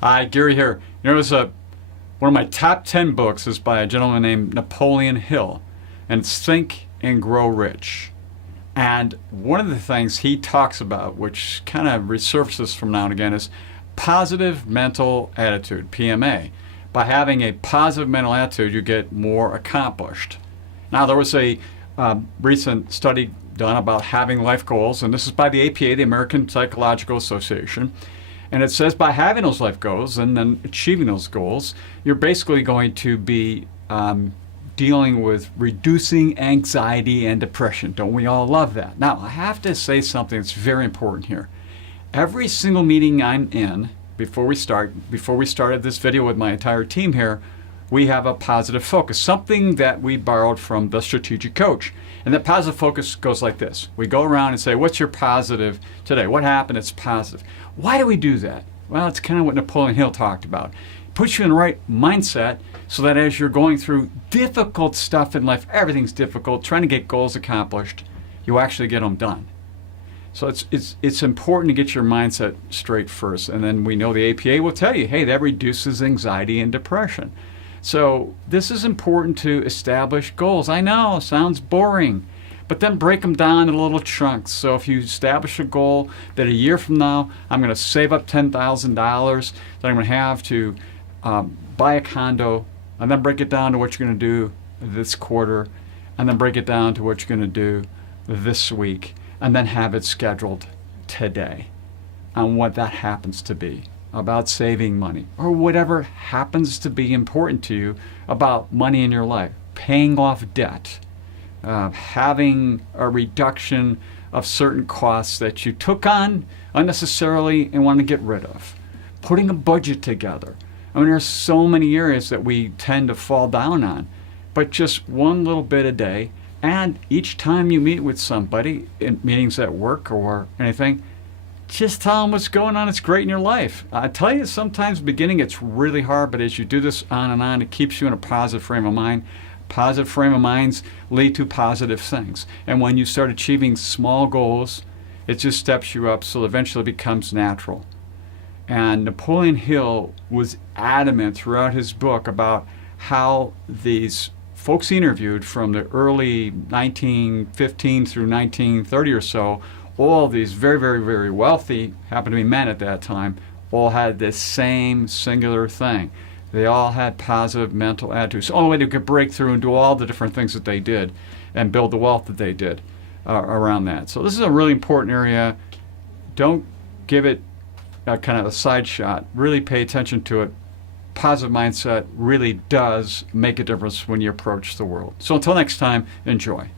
Hi, Gary here. One of my top 10 books is by a gentleman named Napoleon Hill, and it's Think and Grow Rich. And one of the things he talks about, which kind of resurfaces from now and again, is positive mental attitude, PMA. By having a positive mental attitude, you get more accomplished. Now, there was a recent study done about having life goals, and this is by the APA, the American Psychological Association. And it says by having those life goals and then achieving those goals, you're basically going to be dealing with reducing anxiety and depression. Don't we all love that? Now, I have to say something that's very important here. Every single meeting I'm in, before we started this video with my entire team here, we have a positive focus, something that we borrowed from the strategic coach. And that positive focus goes like this. We go around and say, what's your positive today? What happened? It's positive. Why do we do that? Well, it's kind of what Napoleon Hill talked about. It puts you in the right mindset so that as you're going through difficult stuff in life, everything's difficult, trying to get goals accomplished, you actually get them done. So it's important to get your mindset straight first. And then we know the APA will tell you, hey, that reduces anxiety and depression. So this is important to establish goals. I know, sounds boring, but then break them down in little chunks. So if you establish a goal that a year from now, I'm going to save up $10,000 that I'm going to have to buy a condo, and then break it down to what you're going to do this quarter, and then break it down to what you're going to do this week, and then have it scheduled today on what that happens to be about saving money, or whatever happens to be important to you about money in your life, paying off debt, having a reduction of certain costs that you took on unnecessarily and want to get rid of, putting a budget together. I mean, there's so many areas that we tend to fall down on, but just one little bit a day. And each time you meet with somebody in meetings at work or anything, just tell them what's going on. It's great in your life. I tell you, sometimes beginning it's really hard, but as you do this on and on, it keeps you in a positive frame of mind. Positive frame of minds lead to positive things. And when you start achieving small goals, it just steps you up so eventually it becomes natural. And Napoleon Hill was adamant throughout his book about how these folks he interviewed from the early 1915 through 1930 or so, all these very, very, very wealthy, happened to be men at that time, all had this same singular thing. They all had positive mental attitudes. The only way they could break through and do all the different things that they did and build the wealth that they did around that. So this is a really important area. Don't give it kind of a side shot. Really pay attention to it. Positive mindset really does make a difference when you approach the world. So until next time, enjoy.